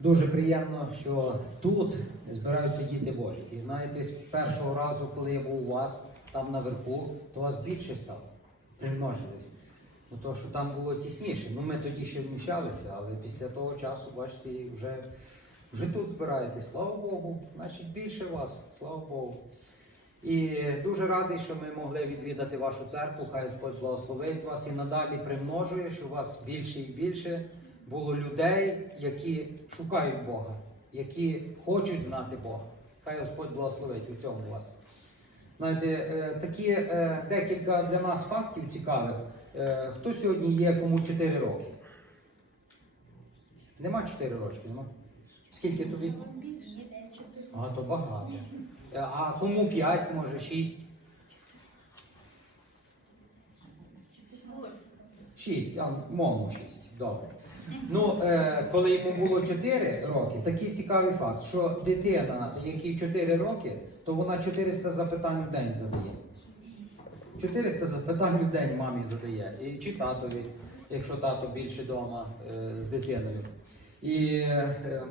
Дуже приємно, що тут збираються діти Божі. І знаєте, з першого разу, коли я був у вас там наверху, то вас більше стало, примножились. Ну, то, що там було тісніше. Ну, ми тоді ще вміщалися, але після того часу, бачите, вже, вже тут збираєтесь. Слава Богу, значить більше вас, слава Богу. І дуже радий, що ми могли відвідати вашу церкву. Хай Господь благословить вас і надалі примножує, що вас більше і більше було людей, які шукають Бога, які хочуть знати Бога. Хай Господь благословить у цьому вас. Знаєте, е, такі е, декілька для нас фактів цікавих. Е, Хто сьогодні є, кому 4 роки? Нема 4 рочки, нема? Скільки тобі? А, то багато. А кому 5, може 6? 6, а мовно 6. Добре. Ну, е, коли йому було 4 роки, такий цікавий факт, що дитина, якій 4 роки, то вона 400 запитань в день задає. 400 запитань в день мамі задає. І чи татові, якщо тато більше вдома е, з дитиною. І е,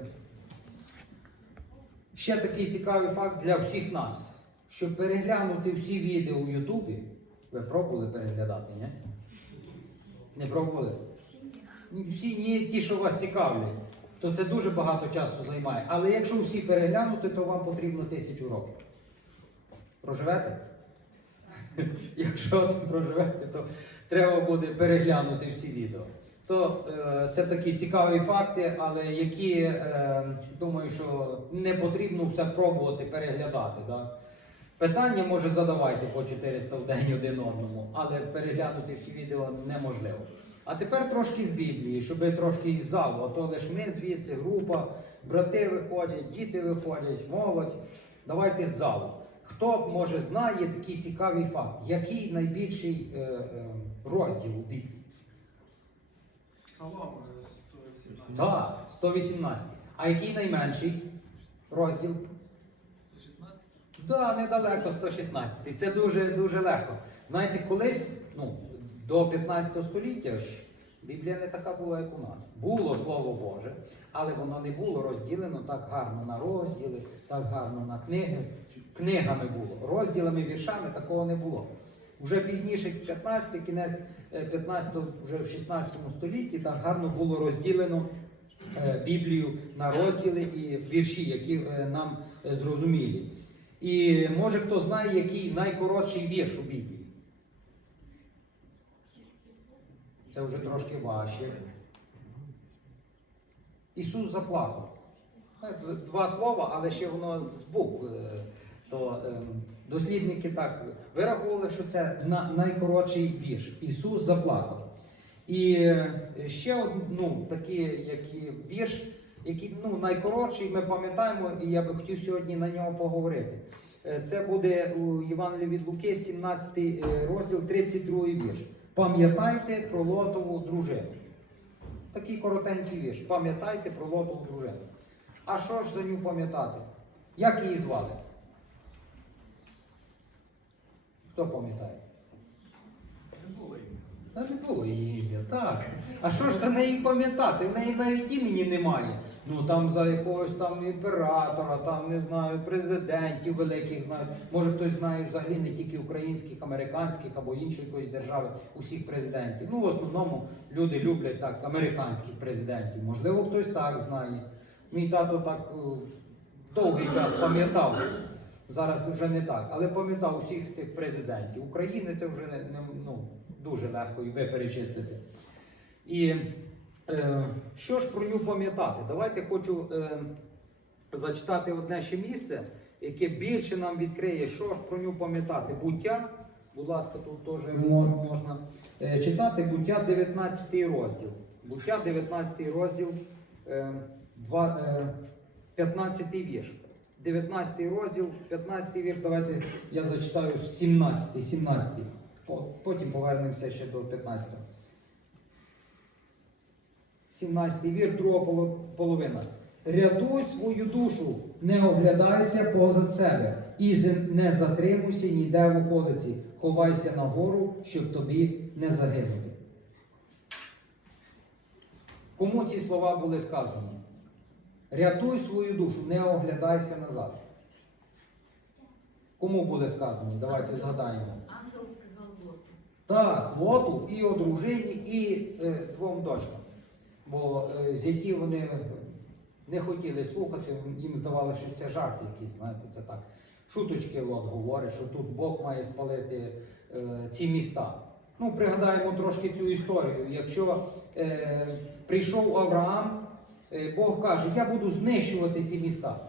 ще такий цікавий факт для всіх нас, щоб переглянути всі відео у Ютубі. Ви пробували переглядати, ні? Не пробували? Ні, Всі ні, ті, що вас цікавлять, то це дуже багато часу займає. Але якщо всі переглянути, то вам потрібно тисячу років. Проживете? Якщо проживете, то треба буде переглянути всі відео. То е, це такі цікаві факти, але які е, думаю, що не потрібно все пробувати переглядати. Да? Питання може задавайте по 400 в день один одному, але переглянути всі відео неможливо. А тепер трошки з Біблії, щоб трошки із залу, а то лише ми звідси, група, брати виходять, діти виходять, молодь. Давайте з залу. Хто може знає такий цікавий факт? Який найбільший е, е, розділ у Біблії? Псалом е, 117. Так, 118. А який найменший розділ? 116. Так, недалеко 116. Це дуже дуже легко. Знаєте, колись, ну, до 15 століття Біблія не така була, як у нас. Було Слово Боже, але воно не було розділено так гарно на розділи, так гарно на книги. Книгами було. Розділами, віршами такого не було. Вже пізніше, 15 кінець 15 вже в 16 столітті, так гарно було розділено е, Біблію на розділи і вірші, які е, нам е, зрозумілі. І може хто знає, який найкоротший вірш у Біблії? Це вже трошки важче. Ісус заплакав. Е, Два слова, але ще воно з букв. е, То ем, дослідники так вирахували, що це найкоротший вірш. Ісус заплакав. І е, ще од- ну, такий вірш, який ну, найкоротший, ми пам'ятаємо, і я би хотів сьогодні на нього поговорити. Це буде у Євангелії від Луки, 17 е, розділ, 32 вірш. Пам'ятайте про Лотову дружину. Такий коротенький вірш. Пам'ятайте про Лотову дружину. А що ж за нього пам'ятати? Як її звали? Хто пам'ятає? Не було ім'я. Та не було її ім'я, так. А що ж за неї пам'ятати? В неї навіть імені немає. Ну там за якогось там імператора, там не знаю, президентів великих знаю. Може хтось знає взагалі не тільки українських, американських або іншої якоїсь держави, усіх президентів. Ну, в основному люди люблять так американських президентів. Можливо, хтось так знає. Мій тато так е, довгий час пам'ятав. Зараз вже не так, але пам'ятав усіх тих президентів. України це вже не, не, ну, дуже легко і ви перечислити. І що ж про нього пам'ятати? Давайте хочу е, зачитати одне ще місце, яке більше нам відкриє, що ж про нього пам'ятати. Буття, будь ласка, тут теж можна е, читати буття 19 розділ. Буття 19 розділ, е, два, е, 15 вірш. 19 розділ, 15 вірш, давайте я зачитаю 17, 17. По- Потім повернемося ще до 15. 17 вірш, друга половина. Рятуй свою душу, не оглядайся позад себе і не затримуйся ніде в околиці. Ховайся на гору, щоб тобі не загинути. Кому ці слова були сказані? Рятуй свою душу, не оглядайся назад. Кому буде сказано? Давайте згадаємо. Ангел сказав Лоту. Так, Лоту і одружині, і е, двом дочкам. Бо е, зяті вони не хотіли слухати, їм здавалося, що це жарт якийсь, знаєте, це так. Шуточки Лот говорить, що тут Бог має спалити е, ці міста. Ну, пригадаємо трошки цю історію. Якщо е, прийшов Авраам, е, Бог каже, я буду знищувати ці міста.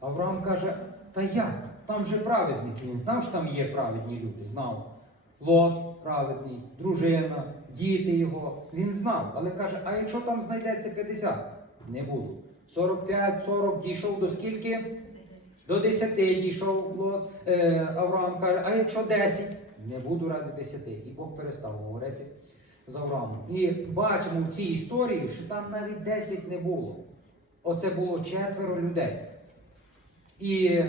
Авраам каже, та як? Там же праведники. Він знав, що там є праведні люди, знав. Лот праведний, дружина, діти його. Він знав, але каже, а якщо там знайдеться 50? Не буду. 45, 40 дійшов до скільки? До 10 дійшов Лот. Е, Авраам каже, а якщо 10? Не буду ради 10. І Бог перестав говорити з Авраамом. І бачимо в цій історії, що там навіть 10 не було. Оце було четверо людей. І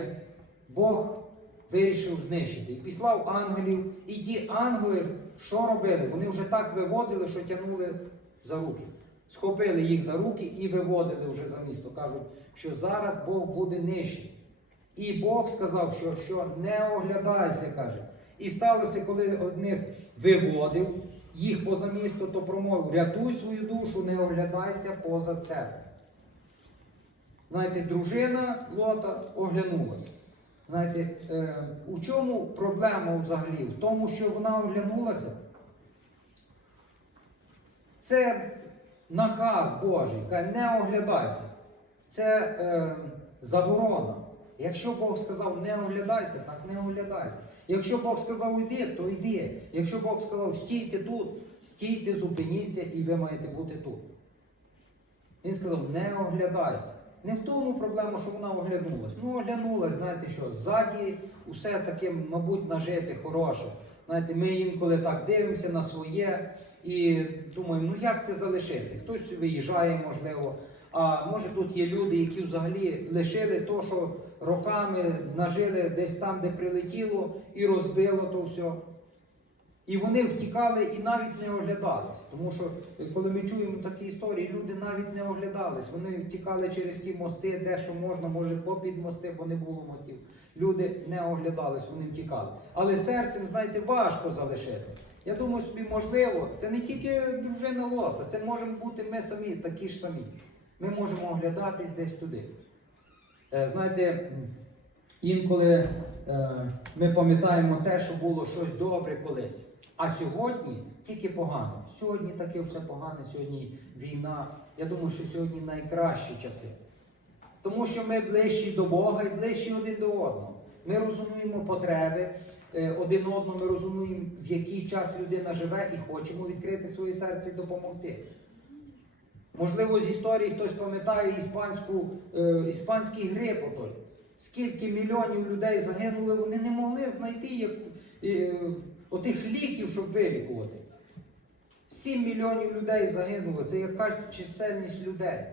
Бог вирішив знищити. І післав ангелів. І ті ангели, що робили? Вони вже так виводили, що тягнули за руки. Схопили їх за руки і виводили вже за місто. Кажуть, що зараз Бог буде нищий. І Бог сказав, що, що не оглядайся, каже. І сталося, коли одних виводив їх поза місто, то промовив: рятуй свою душу, не оглядайся поза це. Знаєте, дружина Лота оглянулася. Знаєте, е, у чому проблема взагалі? В тому, що вона оглянулася. Це наказ Божий, каже, не оглядайся. Це е, заборона. Якщо Бог сказав не оглядайся, так не оглядайся. Якщо Бог сказав йди, то йди. Якщо Бог сказав стійте тут, стійте, зупиніться і ви маєте бути тут. Він сказав, не оглядайся. Не в тому проблема, що вона оглянулась. Ну, оглянулась, знаєте що, ззаді усе таке, мабуть, нажити хороше. Знаєте, ми інколи так дивимося на своє і думаємо, ну як це залишити? Хтось виїжджає, можливо. А може тут є люди, які взагалі лишили то, що роками нажили десь там, де прилетіло, і розбило то все. І вони втікали і навіть не оглядались. Тому що коли ми чуємо такі історії, люди навіть не оглядались. Вони втікали через ті мости, де що можна, може попід мости, бо не було мостів. Люди не оглядались, вони втікали. Але серцем, знаєте, важко залишити. Я думаю, собі можливо, це не тільки дружина Лота, це можемо бути ми самі, такі ж самі. Ми можемо оглядатись десь туди. Е, Знаєте, інколи е, ми пам'ятаємо те, що було щось добре колись. А сьогодні тільки погано. Сьогодні таке все погане, сьогодні війна. Я думаю, що сьогодні найкращі часи. Тому що ми ближчі до Бога і ближчі один до одного. Ми розуміємо потреби е, один одного, ми розуміємо, в який час людина живе і хочемо відкрити своє серце і допомогти. Можливо, з історії хтось пам'ятає іспанську, е, іспанський грип отой. Скільки мільйонів людей загинули, вони не могли знайти як, е, отих ліків, щоб вилікувати. 7 мільйонів людей загинуло. Це яка чисельність людей.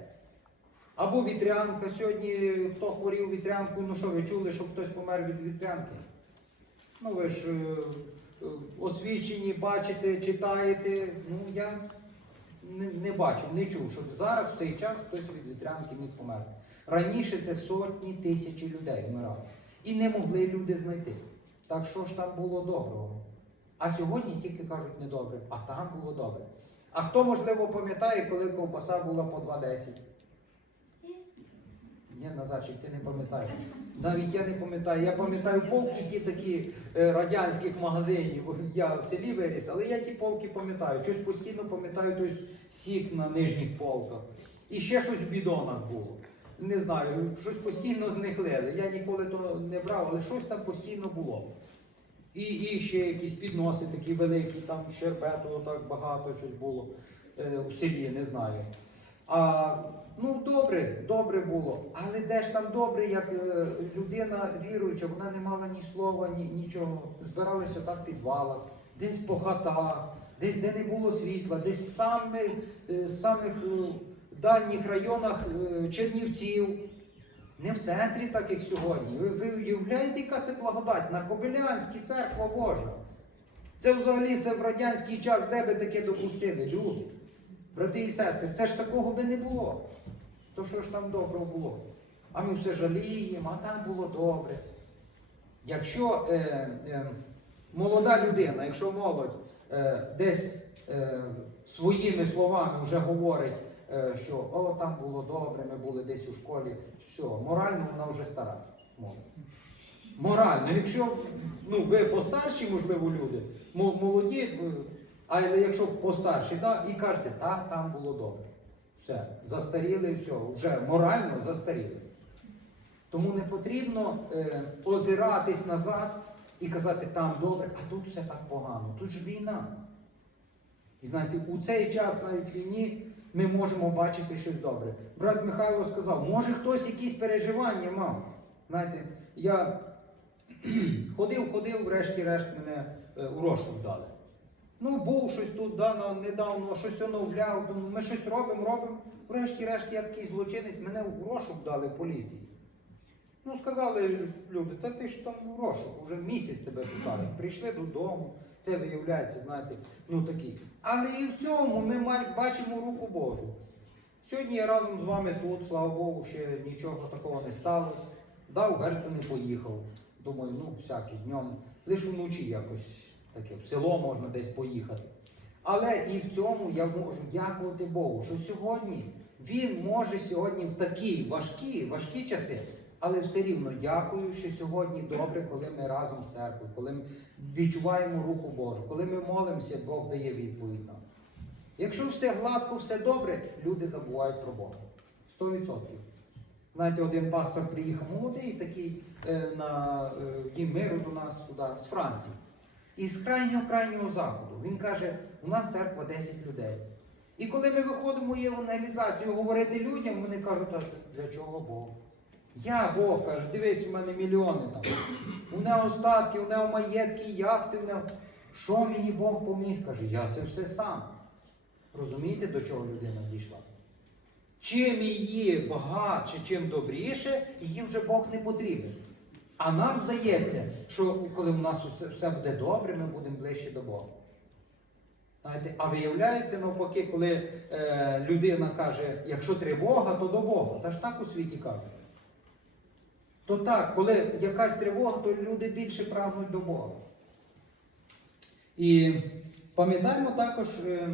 Або вітрянка. Сьогодні хто хворів вітрянкою, ну що, ви чули, що хтось помер від вітрянки? Ну ви ж е, е, освічені, бачите, читаєте. Ну я не, не бачив, не чув, щоб зараз в цей час хтось від вітрянки міг померти. Раніше це сотні тисячі людей вмирали. І не могли люди знайти. Так що ж там було доброго? А сьогодні тільки кажуть недобре, а там було добре. А хто, можливо, пам'ятає, коли ковбаса була по 2,10? Ні, Назарчик, ти не пам'ятаєш. Навіть я не пам'ятаю. Я пам'ятаю полки ті такі е, радянських магазинів. Я в селі виріс, але я ті полки пам'ятаю. Щось постійно пам'ятаю той сік на нижніх полках. І ще щось в бідонах було. Не знаю, щось постійно з них лили. Я ніколи то не брав, але щось там постійно було. І, і ще якісь підноси такі великі, там щербету так багато щось було е, в селі, не знаю. А, ну добре, добре було. Але де ж там добре, як е, людина віруюча, вона не мала ні слова, ні нічого. Збиралися так в підвалах, десь по хатах, десь де не було світла, десь саме, е, самих е, дальніх районах е, Чернівців. Не в центрі, так як сьогодні. Ви, ви уявляєте, яка це благодать? На Кобилянській церква Божа. Це взагалі це в радянський час, де би таке допустили, люди, брати і сестри. Це ж такого би не було. То що ж там доброго було? А ми все жаліємо, а там було добре. Якщо е, е, молода людина, якщо молодь е, десь е, своїми словами вже говорить, що о, там було добре, ми були десь у школі, все, морально вона вже стара. Морально, якщо ну, ви постарші, можливо, люди, молоді, е, але якщо постарші, да, і кажете, так, там було добре. Все, застаріли, все, вже морально застаріли. Тому не потрібно е, озиратись назад і казати, там добре, а тут все так погано. Тут ж війна. І знаєте, у цей час навіть війні ми можемо бачити щось добре. Брат Михайло сказав, може хтось якісь переживання мав. Знаєте, я ходив, ходив, врешті-решт мене е, у розшук дали. Ну, був щось тут дано недавно, щось оновляв, ми щось робимо, робимо. Врешті-решт я такий злочинець, мене у розшук дали поліції. Ну, сказали люди, та ти ж там у розшук, вже місяць тебе шукають. Прийшли додому, це виявляється, знаєте, ну такі. Але і в цьому ми бачимо руку Божу. Сьогодні я разом з вами тут, слава Богу, ще нічого такого не сталося. Да, у Герцю не поїхав. Думаю, ну, всякий днем. Лише вночі якось таке, в село можна десь поїхати. Але і в цьому я можу дякувати Богу, що сьогодні Він може сьогодні в такі важкі, важкі часи, але все рівно дякую, що сьогодні добре, коли ми разом з церквою, коли ми відчуваємо руку Божу, коли ми молимося, Бог дає відповідь нам. Якщо все гладко, все добре, люди забувають про Бога. 100%. Знаєте, один пастор приїхав молодий такий е, на е, Дім миру до нас туди, з Франції. Із крайнього крайнього заходу. Він каже, у нас церква 10 людей. І коли ми виходимо євангелізацію говорити людям, вони кажуть, для чого Бог? Я Бог каже, дивись, у мене мільйони там. У мене остатки, у мене маєтки, яхти, у мене. Що мені Бог поміг? Каже, я це все сам. Розумієте, до чого людина дійшла? Чим її багатше, чим добріше, її вже Бог не потрібен. А нам здається, що коли в нас все буде добре, ми будемо ближче до Бога. Знаєте, а виявляється навпаки, коли е, людина каже, якщо тривога, то до Бога. Та ж так у світі кажуть. То так, коли якась тривога, то люди більше прагнуть до Бога. І пам'ятаємо також е,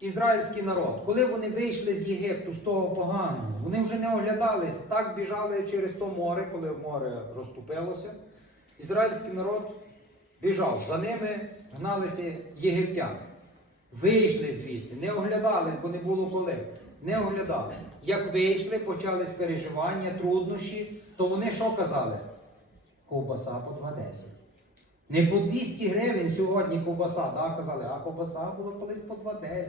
ізраїльський народ, коли вони вийшли з Єгипту з того поганого, вони вже не оглядались, так біжали через то море, коли море розступилося. Ізраїльський народ біжав, за ними гналися єгиптяни. Вийшли звідти, не оглядались, бо не було коли. Не оглядались. Як вийшли, почались переживання, труднощі, то вони що казали? Ковбаса по 2,10. Не по 200 гривень сьогодні ковбаса, да, казали, а ковбаса була колись по 2,10.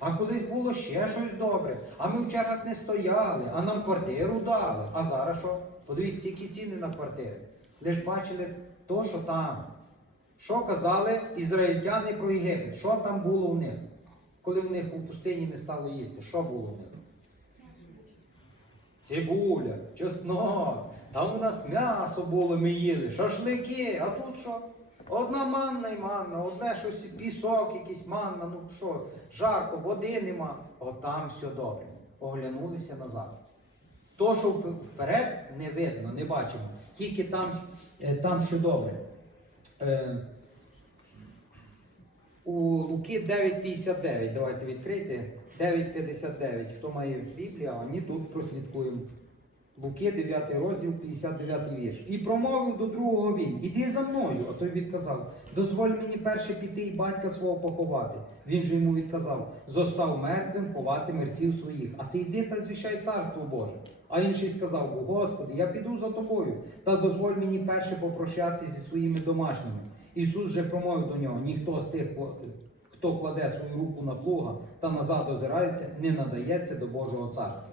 А колись було ще щось добре. А ми в чергах не стояли, а нам квартиру дали. А зараз що? Подивіться, які ціни на квартири. Лиш бачили то, що там. Що казали ізраїльтяни про Єгипет? Що там було в них? Коли в них у пустині не стало їсти, що було в них? Цибуля, чеснок, там у нас м'ясо було, ми їли, шашлики, а тут що? Одна манна і манна, одне щось пісок, якийсь манна, ну що, жарко, води нема. Отам все добре. Оглянулися назад. То, що вперед, не видно, не бачимо. Тільки там, е, там що добре. У Луки 9.59, давайте відкрийте. 9.59. Хто має Біблію, а ні, тут прослідкуємо. Луки 9 розділ, 59 вірш. І промовив до другого він: Іди за мною. А той відказав: Дозволь мені перше піти і батька свого поховати. Він же йому відказав: Зостав мертвим ховати мерців своїх, а ти йди та звіщай царство Боже. А інший сказав: Господи, я піду за тобою, та дозволь мені перше попрощатися зі своїми домашніми. Ісус же промовив до нього: ніхто з тих, хто кладе свою руку на плуга та назад озирається, не надається до Божого царства.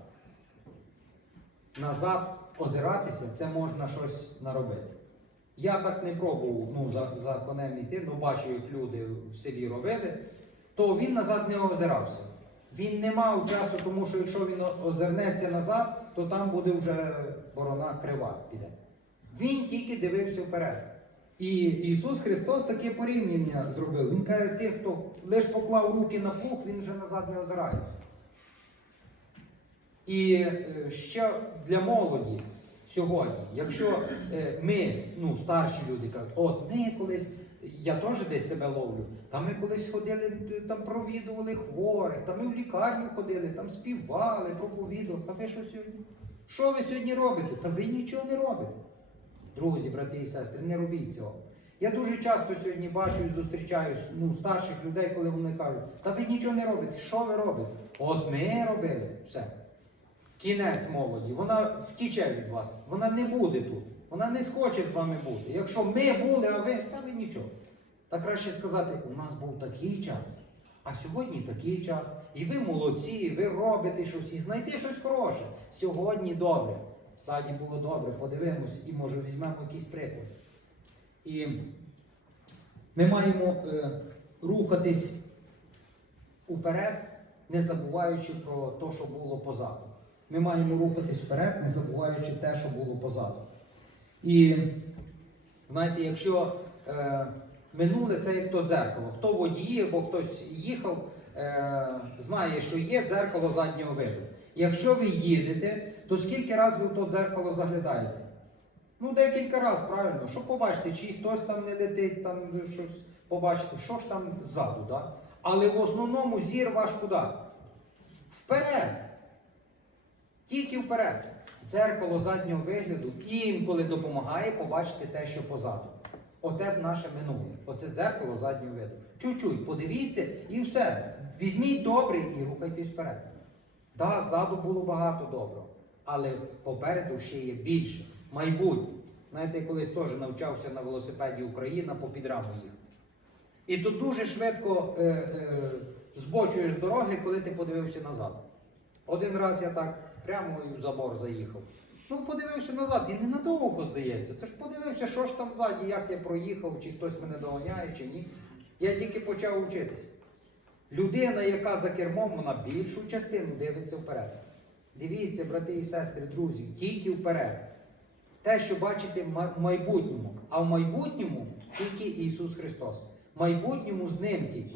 Назад озиратися це можна щось наробити. Я так не пробував ну, за, за конем йти, ну бачу, як люди в селі робили, то він назад не озирався. Він не мав часу, тому що якщо він озирнеться назад, то там буде вже борона крива піде. Він тільки дивився вперед. І Ісус Христос таке порівняння зробив. Він каже, тих, хто лише поклав руки на плуг, він вже назад не озирається. І е, ще для молоді сьогодні, якщо е, ми, ну, старші люди кажуть, от ми колись, я теж десь себе ловлю, та ми колись ходили, е, там провідували хворих, та ми в лікарню ходили, там співали, проповідували. А ви що сьогодні? Що ви сьогодні робите? Та ви нічого не робите. Друзі, брати і сестри, не робіть цього. Я дуже часто сьогодні бачу і зустрічаюсь ну, старших людей, коли вони кажуть, та ви нічого не робите. Що ви робите? От ми робили все. Кінець молоді, вона втіче від вас, вона не буде тут, вона не схоче з вами бути. Якщо ми були, а ви, та ви нічого. Та краще сказати, у нас був такий час, а сьогодні такий час. І ви молодці, ви робите щось, і знайти щось хороше. Сьогодні добре. В саді було добре, подивимось і може візьмемо якийсь приклад. І ми маємо е, рухатись уперед, не забуваючи про те, що було позаду. Ми маємо рухатись вперед, не забуваючи те, що було позаду. І знаєте, якщо е, минуле це як то дзеркало, хто водіє або хтось їхав, е, знає, що є дзеркало заднього виду. Якщо ви їдете, то скільки разів ви в то дзеркало заглядаєте? Ну, декілька разів, правильно, щоб побачити, чи хтось там не летить, там щось побачити, що ж там ззаду. Да? Але в основному зір ваш куди? Вперед. Тільки вперед. Дзеркало заднього вигляду інколи допомагає побачити те, що позаду. Оте наше минуле. Оце дзеркало заднього виду. Чуть-чуть, подивіться і все. Візьміть добре і рухайтесь вперед. Так, ззаду було багато доброго, але попереду ще є більше. Майбутнє. Знаєте, я колись теж навчався на велосипеді Україна по підраму їхати. І тут дуже швидко е, е, збочуєш з дороги, коли ти подивився назад. Один раз я так прямо в забор заїхав. Ну, подивився назад, і ненадовго здається. Ти ж подивився, що ж там ззаді, як я проїхав, чи хтось мене доганяє, чи ні. Я тільки почав вчитися. Людина, яка за кермом, вона більшу частину дивиться вперед. Дивіться, брати і сестри, друзі, тільки вперед. Те, що бачите в майбутньому. А в майбутньому тільки Ісус Христос. В майбутньому з ним тільки.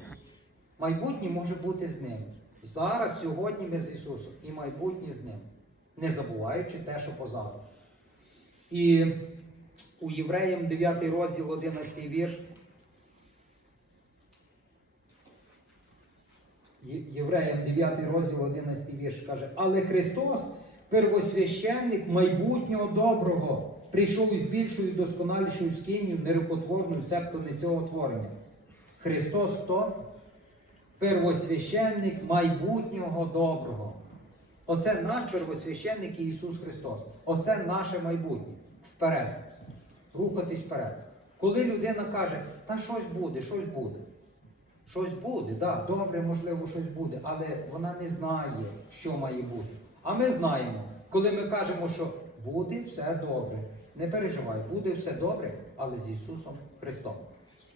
Майбутнє може бути з ним. Зараз, сьогодні ми з Ісусом і майбутнє з ним, не забуваючи те, що позаду. І у Євреям 9 розділ, 11 вірш. Є- Євреям 9 розділ 11 вірш каже, але Христос, первосвященник майбутнього доброго, прийшов із більшою досконалішою скинію, нерукотворною, цебто не цього творення. Христос хто? Первосвященник майбутнього доброго. Оце наш первосвященник Ісус Христос. Оце наше майбутнє. Вперед. Рухатись вперед. Коли людина каже, та щось буде, щось буде. Щось буде, да, добре, можливо, щось буде, але вона не знає, що має бути. А ми знаємо, коли ми кажемо, що буде все добре. Не переживай, буде все добре, але з Ісусом Христом.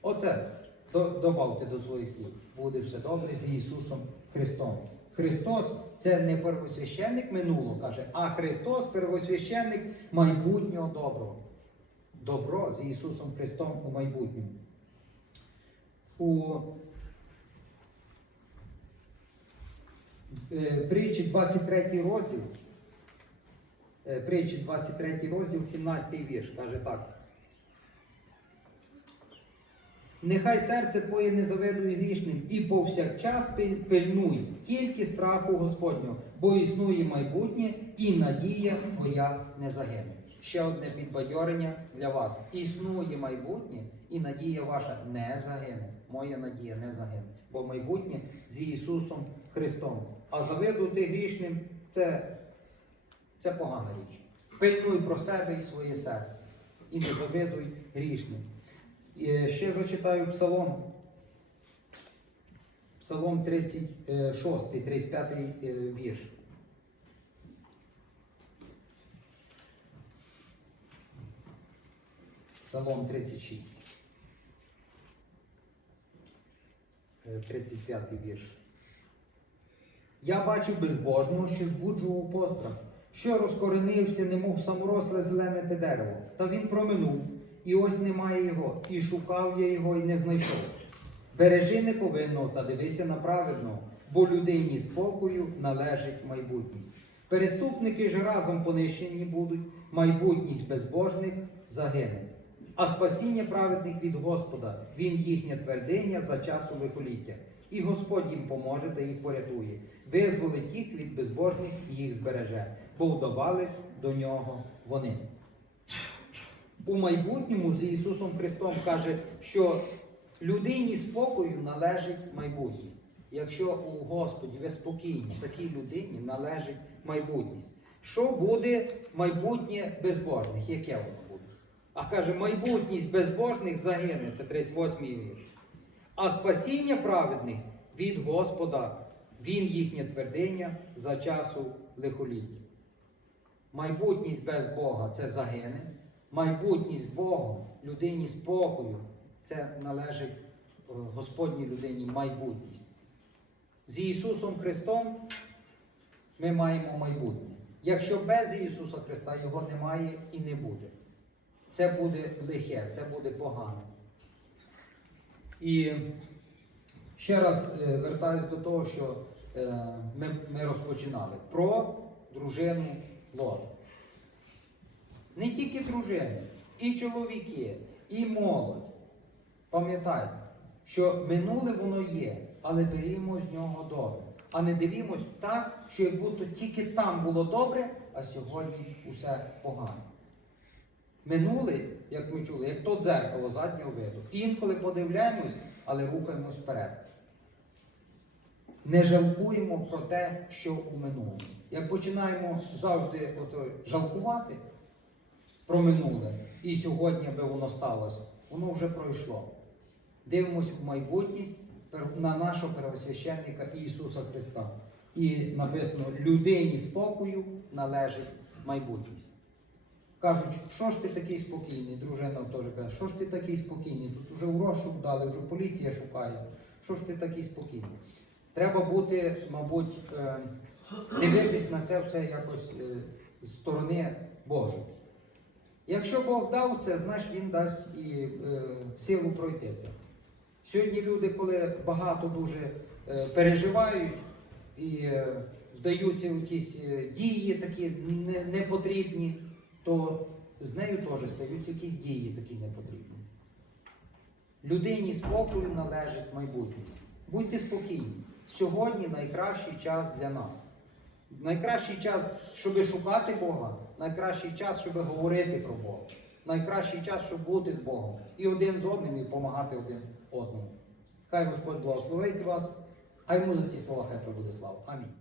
Оце добавте до своїх слів. Буде все добре з Ісусом Христом. Христос це не первосвященник минулого, каже, а Христос первосвященник майбутнього доброго. Добро з Ісусом Христом у майбутньому. У е, притчі 23 розділ. е, Притчі 23 розділ, 17 вірш, каже так. Нехай серце твоє не завидує грішним і повсякчас пильнуй тільки страху Господнього, бо існує майбутнє і надія твоя не загине. Ще одне підбадьорення для вас. Існує майбутнє і надія ваша не загине. Моя надія не загине. Бо майбутнє з Ісусом Христом. А завидувати грішним це, це погана річ. Пильнуй про себе і своє серце. І не завидуй грішним. І ще зачитаю псалом. Псалом 36, 35 е, вірш. Псалом 36. Е, 35 вірш. Я бачив безбожного, що збуджував пострах, що розкоренився, немов саморосле зелене дерево. Та він проминув, і ось немає його, і шукав я його, і не знайшов. Бережи неповинного та дивися на праведного, бо людині спокою належить майбутність. Переступники ж разом понищені будуть, майбутність безбожних загине. А спасіння праведних від Господа, Він їхня твердиня за часу лихоліття. І Господь їм поможе та їх порятує, визволить їх від безбожних і їх збереже, бо вдавались до нього вони. У майбутньому з Ісусом Христом каже, що людині спокою належить майбутність. Якщо у Господі ви спокійні, такій людині належить майбутність. Що буде майбутнє безбожних? Яке воно буде? А каже, майбутність безбожних загине, це 38 й вірш. А спасіння праведних від Господа, Він їхнє твердиня за часу лихоліття. Майбутність без Бога це загине. Майбутність Богом, людині спокою, це належить е, Господній людині майбутність. З Ісусом Христом ми маємо майбутнє. Якщо без Ісуса Христа його немає і не буде. Це буде лихе, це буде погано. І ще раз е, вертаюсь до того, що е, ми, ми розпочинали про дружину Лота. Не тільки дружини, і чоловіки, і молодь. Пам'ятайте, що минуле воно є, але берімо з нього добре. А не дивімось так, що як будто тільки там було добре, а сьогодні усе погано. Минуле, як ми чули, як то дзеркало заднього виду. Інколи подивляємось, але рухаємось вперед. Не жалкуємо про те, що у минулому. Як починаємо завжди ото жалкувати про минуле, і сьогодні, аби воно сталося, воно вже пройшло. Дивимось в майбутність на нашого первосвященника Ісуса Христа. І написано, людині спокою належить майбутність. Кажуть, що ж ти такий спокійний? Дружина теж каже, що ж ти такий спокійний? Тут вже в розшук дали, вже поліція шукає. Що ж ти такий спокійний? Треба бути, мабуть, е, дивитись на це все якось е, з сторони Божої. Якщо Бог дав це, значить Він дасть і е, силу пройти це. Сьогодні люди, коли багато дуже переживають і вдаються в якісь дії такі не- непотрібні, то з нею теж стаються якісь дії такі непотрібні. Людині спокою належить майбутність. Будьте спокійні. Сьогодні найкращий час для нас. Найкращий час, щоб шукати Бога, найкращий час, щоб говорити про Бога. Найкращий час, щоб бути з Богом. І один з одним, і допомагати один одному. Хай Господь благословить вас, а йому за ці слова хай буде слава. Амінь.